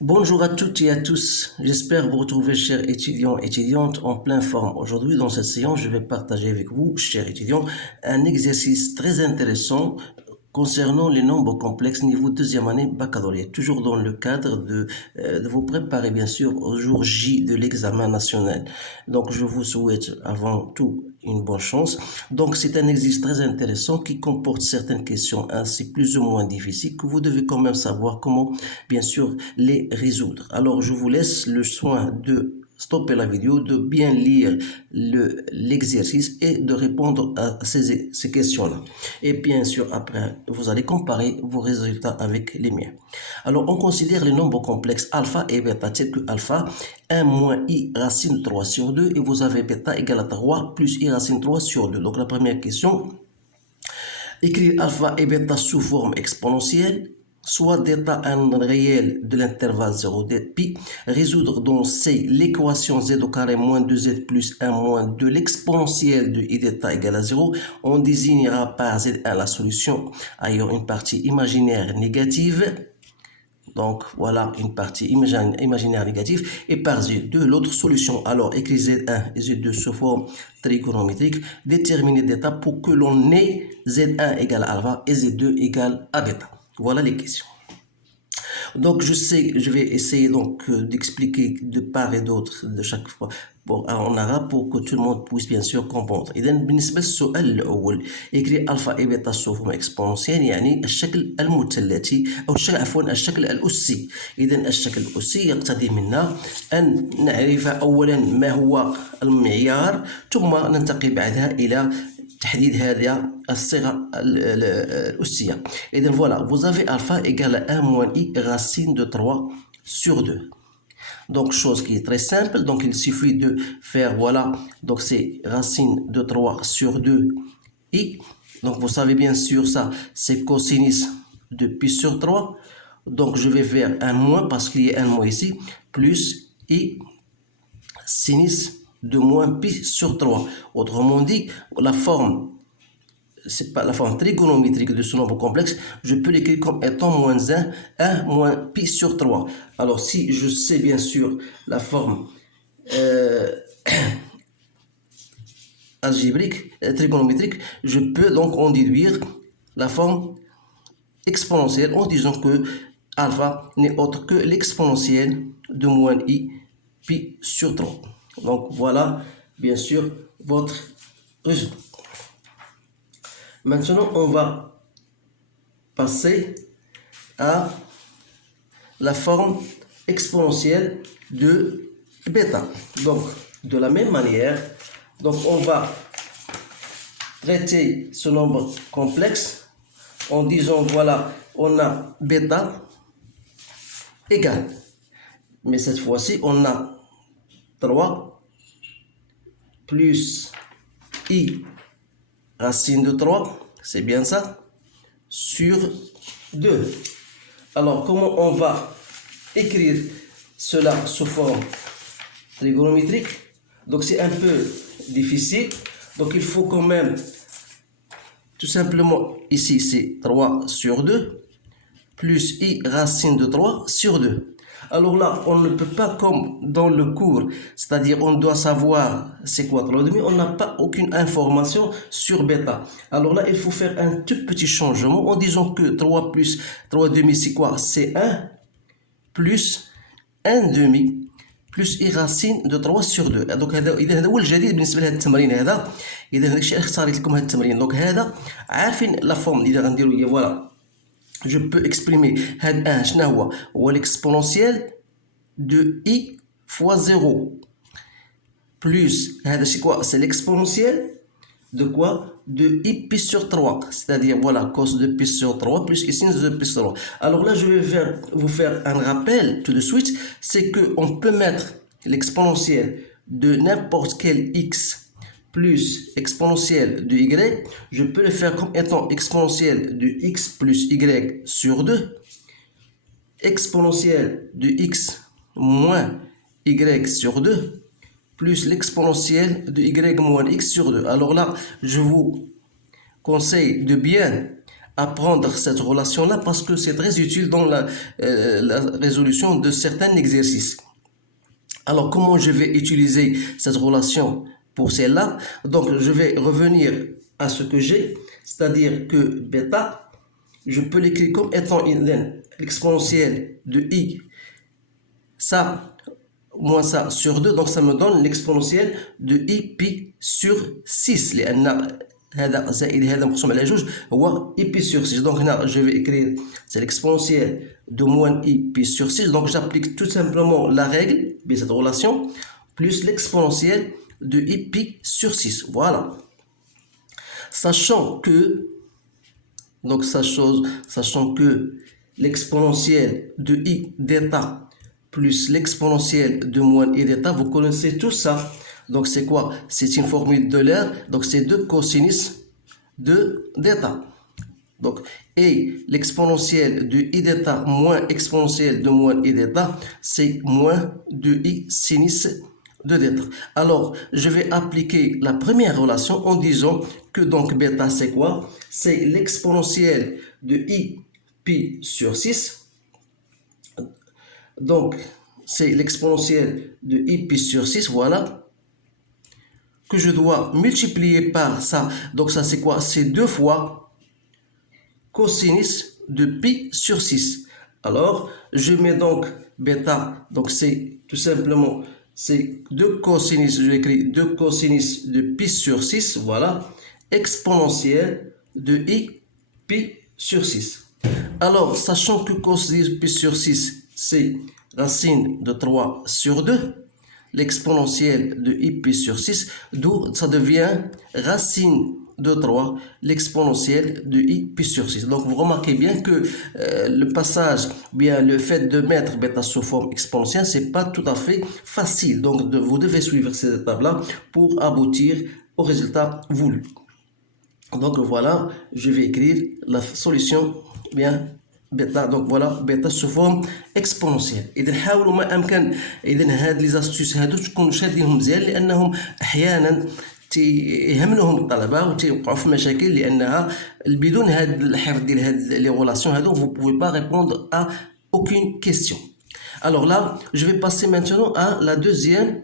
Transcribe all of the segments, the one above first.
Bonjour à toutes et à tous, j'espère vous retrouver chers étudiants et étudiantes en pleine forme. Aujourd'hui dans cette séance, je vais partager avec vous, chers étudiants, un exercice très intéressant concernant les nombres complexes niveau deuxième année baccalauréat, toujours dans le cadre de vous préparer bien sûr au jour J de l'examen national. Donc je vous souhaite avant tout une bonne chance. Donc c'est un exercice très intéressant qui comporte certaines questions ainsi plus ou moins difficiles que vous devez quand même savoir comment bien sûr les résoudre. Alors je vous laisse le soin de stopper la vidéo, de bien lire l'exercice et de répondre à ces questions-là. Et bien sûr, après, vous allez comparer vos résultats avec les miens. Alors, on considère les nombres complexes alpha et bêta, tels que alpha, 1 moins i racine 3 sur 2, et vous avez bêta égale à 3 plus i racine 3 sur 2. Donc, la première question, écrire alpha et bêta sous forme exponentielle, soit d'état un réel de l'intervalle 0 de pi, résoudre dans C l'équation z au carré moins 2z plus 1 moins 2 l'exponentielle de i d'état égale à 0, on désignera par z1 la solution ayant une partie imaginaire négative. Donc voilà une partie imaginaire négative et par Z2 l'autre solution. Alors écrit Z1 et Z2 sous forme trigonométrique, déterminer d'état pour que l'on ait Z1 égale à alpha et Z2 égale à bêta. Voilà les questions. Donc je vais essayer donc d'expliquer de part et d'autre de chaque fois en arabe pour que tout le monde puisse bien sûr comprendre. إذا بالنسبة للسؤال الأول écrire alpha et bêta sous forme exponentielle يعني الشكل المثلثي أو الشكل الأسي. إذا الشكل الأسي يقتضي منا أن نعرف أولا ما هو المعيار ثم ننتقل بعدها إلى تحديد هذه الصيغة الأسية. إذا voilà, vous avez alpha égale à 1 moins i racine de 3 sur 2. Donc, chose qui est très simple. Donc, il suffit de faire, voilà, donc c'est racine de 3 sur 2 i. Donc, vous savez bien sûr ça, c'est cosinus de pi sur 3. Donc, je vais faire un moins parce qu'il y a un moins ici, plus i sinus de moins pi sur 3. Autrement dit, la forme, c'est pas la forme trigonométrique de ce nombre complexe, je peux l'écrire comme étant moins 1 moins pi sur 3. Alors si je sais bien sûr la forme algébrique, trigonométrique, je peux donc en déduire la forme exponentielle en disant que alpha n'est autre que l'exponentielle de moins i pi sur 3. Donc voilà bien sûr votre résultat. Maintenant, on va passer à la forme exponentielle de bêta. Donc, de la même manière, donc on va traiter ce nombre complexe en disant, voilà, on a bêta égale. Mais cette fois-ci, on a 3 plus i racine de 3, c'est bien ça, sur 2. Alors, comment on va écrire cela sous forme trigonométrique? Donc, c'est un peu difficile. Donc, il faut quand même, tout simplement, ici, c'est 3 sur 2, plus i racine de 3 sur 2. Alors là, on ne peut pas comme dans le cours, c'est-à-dire on doit savoir c'est quoi 3,5, on n'a pas aucune information sur bêta. Alors là, il faut faire un tout petit changement en disant que 3 plus 3,5 c'est quoi? C'est 1 plus 1 demi plus i racine de 3 sur 2. donc هذا هو الجديد بالنسبه لهذا التمرين هذا. اذا هذا الشيء اختاريت لكم هذا التمرين. دونك هذا عارفين لا فورم اللي غنديروا هي فوالا. Je peux exprimer l'exponentiel de i fois 0 plus c'est quoi? C'est l'exponentiel de quoi? De i pi sur 3, c'est-à-dire voilà cos de pi sur 3 plus i sin de pi sur 3. Alors là je vais vous faire un rappel tout de suite, c'est que on peut mettre l'exponentiel de n'importe quel x plus exponentielle de y, je peux le faire comme étant exponentielle de x plus y sur 2, exponentielle de x moins y sur 2, plus l'exponentielle de y moins x sur 2. Alors là, je vous conseille de bien apprendre cette relation-là parce que c'est très utile dans la résolution de certains exercices. Alors, comment je vais utiliser cette relation pour celle-là? Donc, je vais revenir à ce que j'ai, c'est-à-dire que bêta, je peux l'écrire comme étant l'exponentielle de i, ça, moins ça sur 2, donc ça me donne l'exponentielle de i pi sur 6. لأن هذا زائد هذا مقسوم على جوج هو i pi sur 6. Donc là, je vais écrire, c'est l'exponentielle de moins i pi sur 6. Donc j'applique tout simplement la règle de cette relation plus l'exponentielle de i pi sur 6. Voilà. Sachant que l'exponentielle de i d'état plus l'exponentielle de moins i d'état, vous connaissez tout ça. Donc c'est quoi? C'est une formule de l'air, donc c'est 2 cosinus de d'état. Donc, et l'exponentielle de i d'état moins exponentielle de moins i d'état, c'est moins 2i sinus de d'état. Alors, je vais appliquer la première relation en disant que donc bêta c'est quoi? C'est l'exponentielle de i pi sur 6. Donc, c'est l'exponentielle de i pi sur 6, voilà, que je dois multiplier par ça. Donc, ça, c'est quoi? C'est 2 fois cosinus de pi sur 6. Alors, je mets donc bêta, donc c'est tout simplement, c'est 2 cosinus, je vais écrire 2 cosinus de pi sur 6, voilà, exponentielle de i pi sur 6. Alors, sachant que cosinus pi sur 6, c'est racine de 3 sur 2, l'exponentielle de i pi sur 6, d'où ça devient racine de 3, l'exponentielle de i pi sur 6. Donc, vous remarquez bien que le passage, bien le fait de mettre bêta sous forme exponentielle, c'est pas tout à fait facile. Donc, vous devez suivre ces étapes-là pour aboutir au résultat voulu. Donc, voilà, je vais écrire la solution, bien, بيتا دونك فوالا بيتا سو فورم اكسبونونسيال. اذا حاولوا ما امكن اذا هاد لي زاستوس هادو تكونوا شادينهم مزيان لانهم احيانا يهملهم الطلبه وتيوقعوا في مشاكل لانها بدون هاد الحفظ ديال هاد لي ريلاسيون هادو vous pouvez pas répondre à aucune question. Alors là, je vais passer maintenant à la deuxième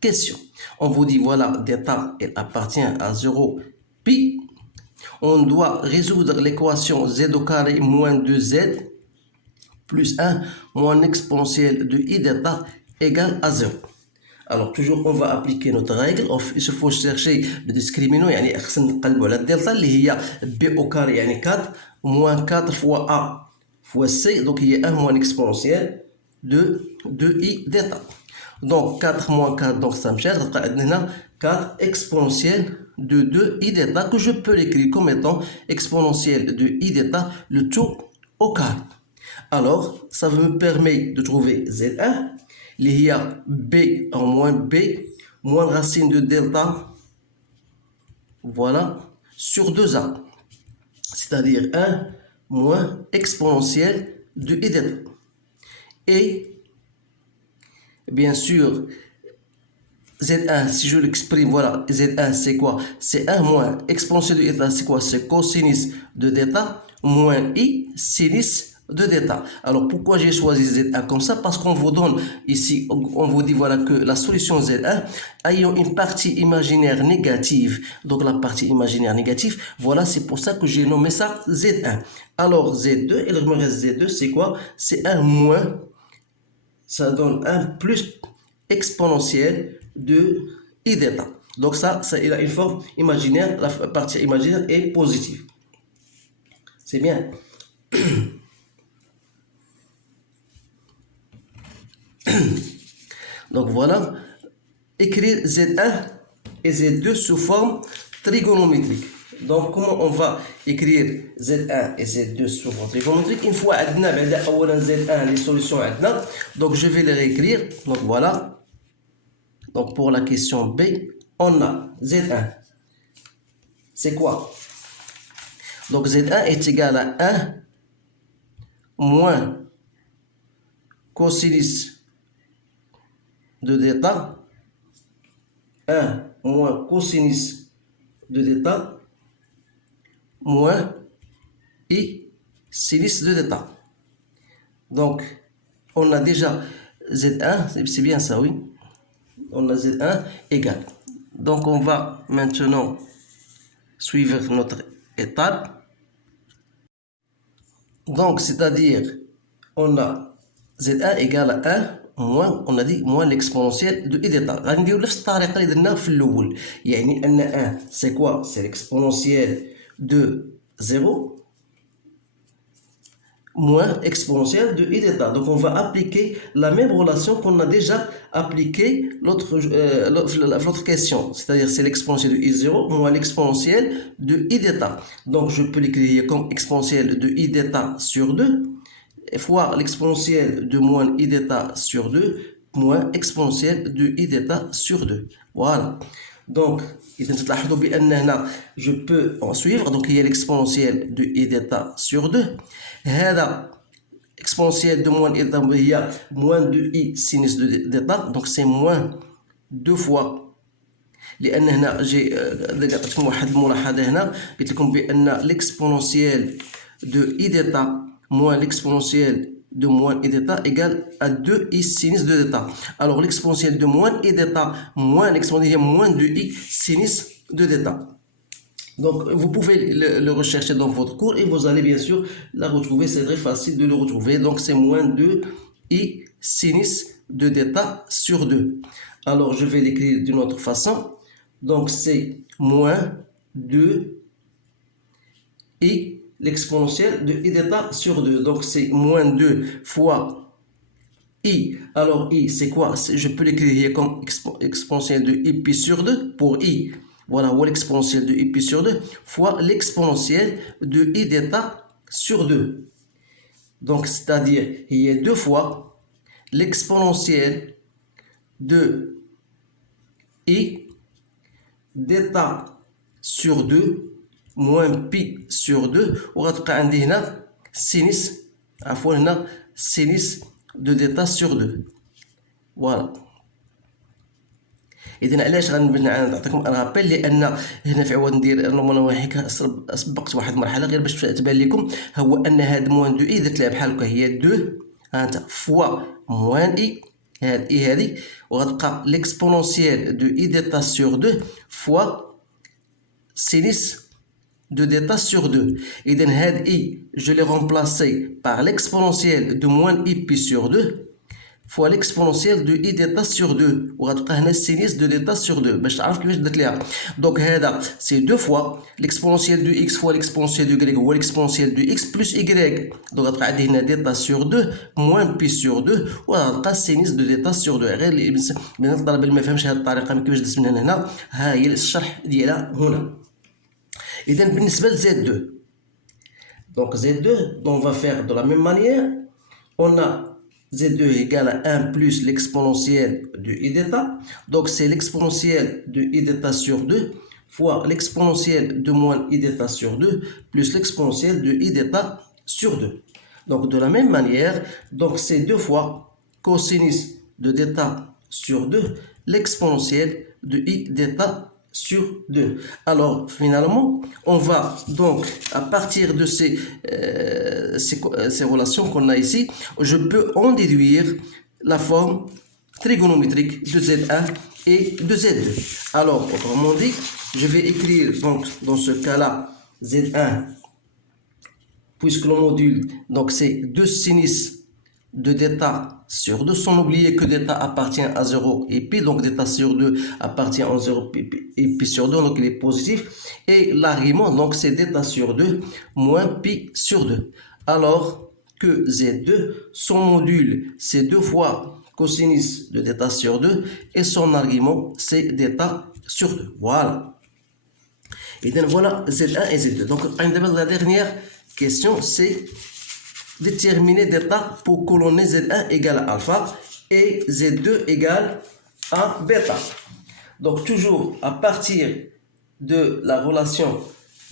question. On vous dit voilà, d'état elle appartient à 0 pi. On doit résoudre l'équation z au carré moins 2z plus 1 moins exponentielle de i d'état égale à 0. Alors toujours on va appliquer notre règle. Il faut chercher le discriminant, يعني خصنا نقلبوا على الدلتا اللي هي b au carré يعني 4 moins 4 fois a fois c, donc il y a 1 moins exponentielle de 2i d'état. Donc 4 moins 4, donc ça me cherche 4 exponentielle de 2i d'état que je peux l'écrire comme étant exponentielle de i d'état le tout au carré. Alors ça me permet de trouver z1, il y a b en moins b moins racine de delta, voilà, sur 2a, c'est-à-dire 1 moins exponentielle de i d'état. Et bien sûr, Z1, si je l'exprime, voilà, Z1 c'est quoi? C'est 1 moins exponentielle de d'état, c'est quoi? C'est cosinus de d'état moins i sinus de d'état. Alors pourquoi j'ai choisi Z1 comme ça? Parce qu'on vous donne ici, on vous dit voilà que la solution Z1 ayant une partie imaginaire négative, donc la partie imaginaire négative, voilà, c'est pour ça que j'ai nommé ça Z1. Alors Z2, il me reste Z2, c'est quoi? C'est 1 moins, ça donne 1 plus exponentielle de i d'état. Donc ça il a une forme imaginaire, la partie imaginaire est positive. C'est bien. Donc voilà, écrire Z1 et Z2 sous forme trigonométrique. Donc comment on va écrire Z1 et Z2 sous forme trigonométrique? Une fois عندنا بعدا اولا Z1 les solutions عندنا, donc je vais les réécrire. Donc voilà. Donc pour la question B, on a Z1. C'est quoi? Donc Z1 est égal à 1 moins cosinus de d'état, 1 moins cosinus de d'état moins I sinus de θ. Donc, on a déjà Z1, c'est bien ça, oui. On a Z1 égale. Donc, on va maintenant suivre notre étape. Donc, c'est-à-dire, on a Z1 égale à 1 moins, on a dit, moins l'exponentielle de I d'état. غنديرو نفس الطريقة اللي درناها في الأول. يعني أن 1, c'est quoi? C'est l'exponentielle de 0 moins exponentielle de I d'état. Donc, on va appliquer la même relation qu'on a déjà appliquée l'autre question. C'est-à-dire, c'est l'exponentielle de I0 moins l'exponentielle de I d'état. Donc, je peux l'écrire comme exponentielle de I d'état sur 2 fois l'exponentielle de moins I d'état sur 2 moins exponentielle de I d'état sur 2. Voilà. Donc, je peux en suivre. Donc, il y a l'exponentielle de I d'état sur 2. هذا exponentielle de moins I d'état هي moins de I sinus de d'état. Donc, c'est moins 2 fois. لأن هنا عطيتكم واحد الملاحظة هنا قلت لكم بأن l'exponentielle de I d'état moins l'exponentielle de moins I d'état égale à 2I sinus de d'état. Alors l'exponentielle de moins I d'état moins l'exponentielle moins de I sinus de d'état. Donc vous pouvez le rechercher dans votre cours et vous allez bien sûr la retrouver, c'est très facile de le retrouver. Donc c'est moins de I sinus de d'état sur 2. Alors je vais l'écrire d'une autre façon. Donc c'est moins 2 I l'exponentielle de I d'état sur 2. Donc, c'est moins 2 fois I. Alors, I, c'est quoi? Je peux l'écrire comme exponentielle de I pi sur 2 pour I. Voilà, ou l'exponentielle de I pi sur 2 fois l'exponentielle de I d'état sur 2. Donc, c'est-à-dire, il y a 2 fois l'exponentielle de I d'état sur 2 moins pi sur 2 وغتبقى عندي هنا sinus عفوا هنا sinus de d'état sur 2. فوالا. اذا علاش غنعطيكم ان رابيل؟ لان هنا في عوض ندير نورمالمون هيك سبقت واحد المرحله غير باش تبان لكم، هو ان هاد موان دو اي درت لها بحال هكا هي 2 هانت فوا موان اي هاد اي هادي وغتبقى l'exponentielle de I d'état sur 2 fois sinus de d'état sur 2. Et donc, I, je l'ai remplacé par l'exponentielle de moins I pi sur 2 fois l'exponentielle de I d'état sur 2. وغتبقى هنا sinus de d'état sur 2 باش تعرف كيفاش درت ليها. Donc هذا c'est 2 fois l'exponentielle de x fois l'exponentielle de y هو l'exponentielle de x plus y. Donc غتبقى عندي هنا d'état sur 2 moins pi sur 2 وغتبقى sinus de d'état sur 2. غير اللي من الطالب اللي ما فهمش هذه الطريقه كيفاش درت من هنا ها هي الشرح ديالها هنا. إذن بالنسبة ل Z2, donc Z2, on va faire de la même manière. On a Z2 égale à 1 plus l'exponentielle de I d'état. Donc c'est l'exponentielle de I d'état sur 2 fois l'exponentielle de moins I d'état sur 2 plus l'exponentielle de I d'état sur 2. Donc de la même manière, donc c'est 2 fois cosinus de d'état sur 2 l'exponentielle de I d'état sur 2. Alors, finalement, on va donc, à partir de ces relations qu'on a ici, je peux en déduire la forme trigonométrique de Z1 et de Z2. Alors, autrement dit, je vais écrire donc dans ce cas-là Z1, puisque le module, donc c'est 2 sinus de d'état sur 2, sans oublier que d'état appartient à 0 et pi, donc d'état sur 2 appartient à 0 et pi sur 2, donc il est positif. Et l'argument, donc c'est d'état sur 2 moins pi sur 2. Alors que Z2, son module, c'est 2 fois cosinus de d'état sur 2 et son argument, c'est d'état sur 2. Voilà. Et donc voilà Z1 et Z2. Donc la dernière question, c'est déterminer d'état pour colonne Z1 égale à alpha et Z2 égale à bêta. Donc toujours à partir de la relation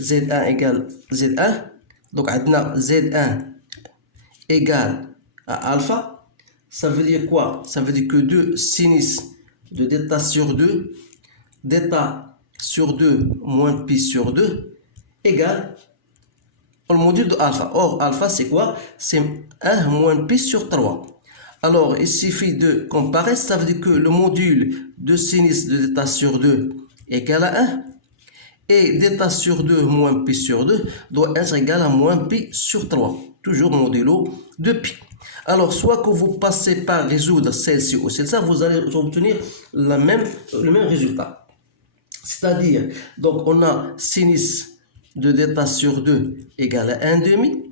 Z1 égale Z1, donc on a Z1 égale à alpha. Ça veut dire quoi? Ça veut dire que 2 sinus de d'état sur 2, d'état sur 2 moins pi sur 2 égale le module de alpha. Or, alpha, c'est quoi? C'est 1 moins pi sur 3. Alors, il suffit de comparer, ça veut dire que le module de sinus de d'état sur 2 égale à 1 et d'état sur 2 moins pi sur 2 doit être égal à moins pi sur 3, toujours modulo de pi. Alors, soit que vous passez par résoudre celle-ci ou celle-ci, vous allez obtenir le même résultat. C'est-à-dire, donc on a sinus de d'état sur 2 égale à 1 demi.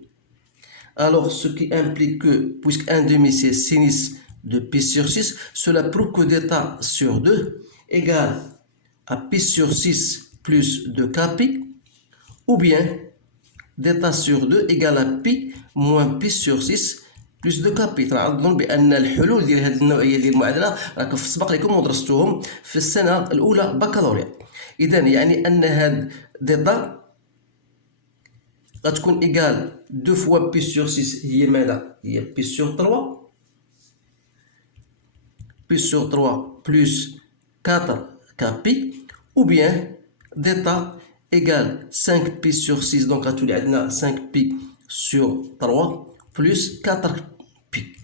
Alors, ce qui implique que, puisque 1 demi c'est sinus de pi sur 6, cela prouve que d'état sur 2 égale à pi sur 6 plus 2kpi, ou bien d'état sur 2 égale à pi moins pi sur 6 plus 2kpi. تنظن بان الحلول ديال هذه النوعيه ديال المعادله راكم في السبق لكم ودرستوهم في السنه الاولى بكالوريا. اذا يعني ان هاد ديتا غتكون ايكال 2 فوا بي سور 6 هي ماذا؟ هي بي سور 3 بي سور 3 بلس 4 كابي، ou bien d'état égale 5 pi sur 6, donc غتولي عندنا 5 pi sur 3 plus 4 pi.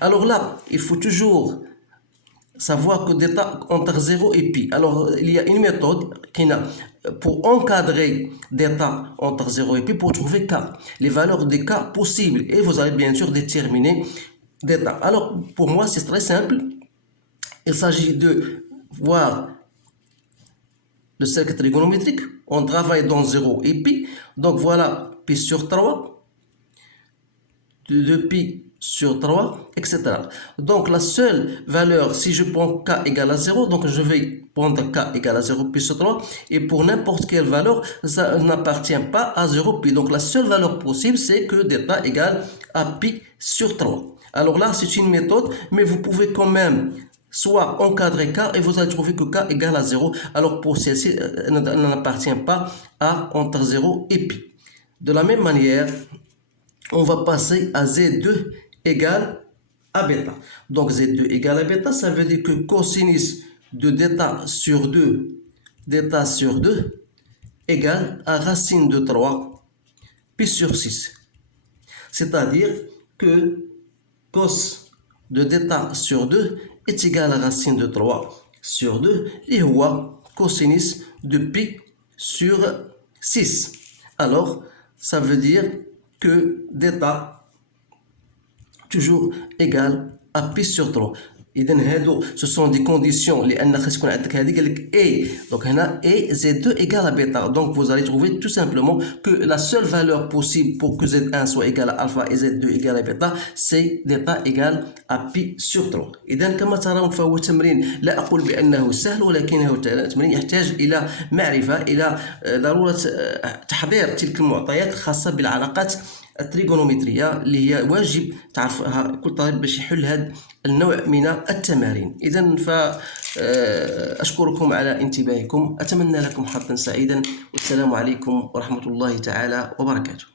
Alors là, il faut toujours savoir que d'état entre 0 et pi. Alors, il y a une méthode qui n'a pour encadrer d'état entre 0 et pi pour trouver k, les valeurs des k possibles, et vous allez bien sûr déterminer d'état. Alors, pour moi, c'est très simple. Il s'agit de voir le cercle trigonométrique. On travaille dans 0 et pi. Donc, voilà pi sur 3, 2 pi sur 3, etc. Donc, la seule valeur, si je prends k égale à 0, donc je vais prendre k égale à 0 pi sur 3, et pour n'importe quelle valeur, ça n'appartient pas à 0 pi. Donc, la seule valeur possible, c'est que d'état égale à pi sur 3. Alors là, c'est une méthode, mais vous pouvez quand même soit encadrer k et vous allez trouver que k égale à 0. Alors, pour celle-ci, elle n'appartient pas à entre 0 et pi. De la même manière, on va passer à Z2 égale à bêta. Donc Z2 égale à bêta, ça veut dire que cosinus de d'état sur 2 égale à racine de 3 pi sur 6. C'est-à-dire que cos de d'état sur 2 est égal à racine de 3 sur 2 et cosinus de pi sur 6. Alors, ça veut dire que d'état toujours égal à pi sur 3. إذن هادو ce sont des conditions لأن خاص يكون عندك هذه قال لك A. Donc هنا A Z2 égale à bêta. Donc vous allez trouver tout simplement que la seule valeur possible pour que Z1 soit égal à alpha et Z2 égal à bêta, c'est d'état égal à pi sur 3. إذن كما ترون فهو تمرين لا أقول بأنه سهل، ولكنه تمرين يحتاج إلى معرفة، إلى ضرورة تحضير تلك المعطيات الخاصة بالعلاقات التريغونومترية اللي هي واجب تعرفها كل طالب باش يحل هذا النوع من التمارين. إذن فأشكركم على انتباهكم، أتمنى لكم حظا سعيدا، والسلام عليكم ورحمة الله تعالى وبركاته.